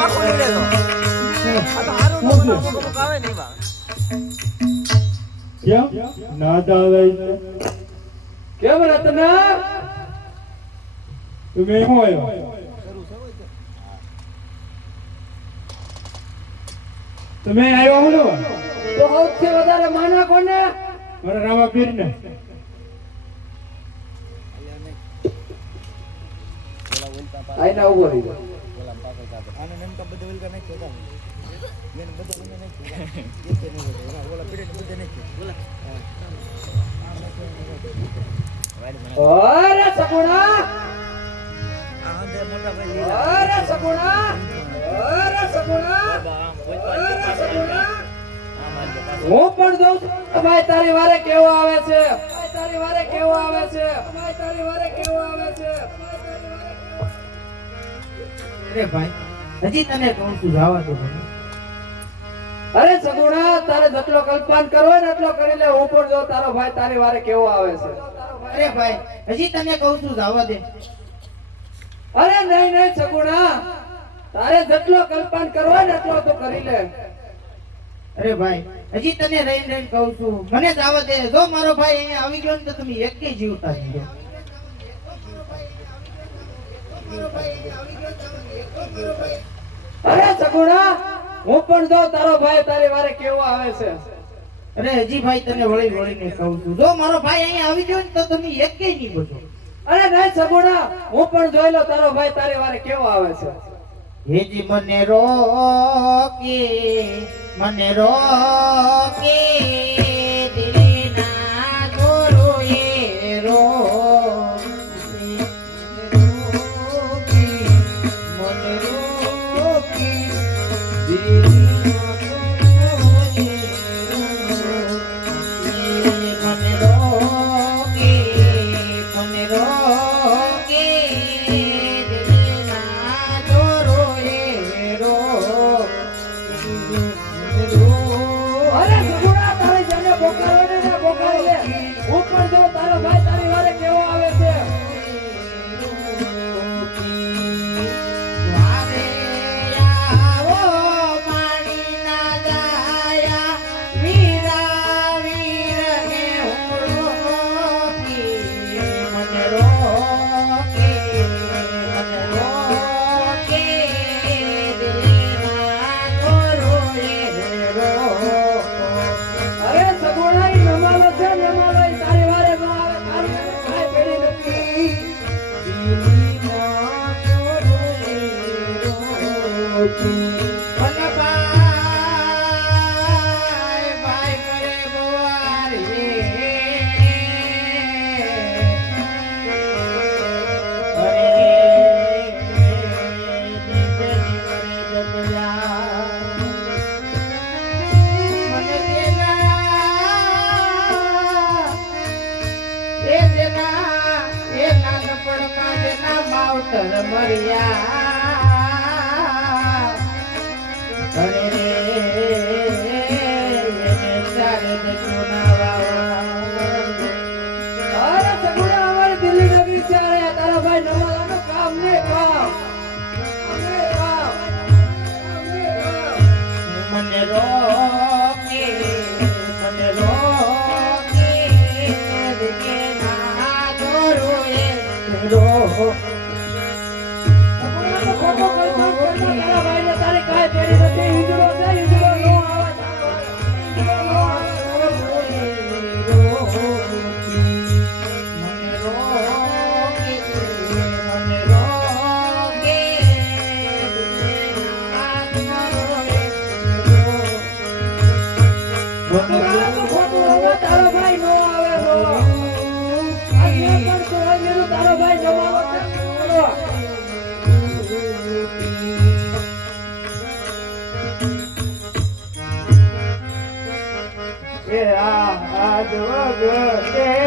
આખું લઈ લેજો આ તો હારું નો બનાવો બધું કાવે નહીં બા કેમ ના દાવે કેમ રત્ના તમે એમ આવ્યો તમે આવ્યો હલો તો સૌથી વધારે માના કોને મારા રામા પીરને આઈના ઉભો રહી ગયો આને નેમ તો બધું ઓલકા નહીં કેતા એને બધું મને નહીં કેતા એ કે નહીં ઓલા પીડે બધું નહીં કેતા ઓરે સગુણા આ હંદે મોટા ભાઈ ઓરે સગુણા હું પણ જોઉં છું ભાઈ તારી વારે કેવો આવે છે તારી વારે કેવો આવે છે તારી વારે કેવો આવે છે અરે ભાઈ હજી તને કહું છું જવા દો અરે સગુણા તારે જેટલો કલ્પના કરવો ને એટલો કરી લે હું પણ જો તારો ભાઈ તારી વારે કેવો આવે છે અરે ભાઈ હજી તને કહું છું જવા દે અરે નહીં નહીં સગુણા તારે જેટલો કલ્પના કરવો ને એટલો તો કરી લે અરે ભાઈ હજી તને રહીને રહીને કહું છું મને જવા દે જો મારો ભાઈ અહીંયા આવી ગયો ને તો તમે એકે જીવતા નહીં અરે સગુણા હું પણ જો તારો ભાઈ તારી વારે કેવો આવે છે અરે હજી ભાઈ તને વળી વળીને કહું છું જો મારો ભાઈ અહીંયા આવી ગયો ને તો તમે એકે નહીં બચો અરે નહીં સગુણા હું પણ જોઈ લો તારો ભાઈ તારી વારે કેવો આવે છે હેજી મને રોકે દિલના ગોરોએ અરે સગુણા તારી જાને બોકારો ને બોકારી લે હું પણ જો તારો ભાઈ તારી વારે કેવો આવે છે અરે સગુણા ઈ નમાલો છે નમાલો ઈ તારી વારે નો આવે તારી કાઈ પેડી નથી અરે સગુણા અમારી દિલ્હી નગરી છે અરે તારા ભાઈ નમાલાનું કામ ને કામ મને રોકે દિલના ગોરોએ સગુણા તો ખોટો કલ્પના કરતો તારા ભાઈને તારી કાઈ પેડી નથી ઈંદડો છે ઈંદડો નો આવે તારો ભાઈ નો આવે નો આજે પણ તો આજે તારો ભાઈ જમાવો છે એ આ આજ વગર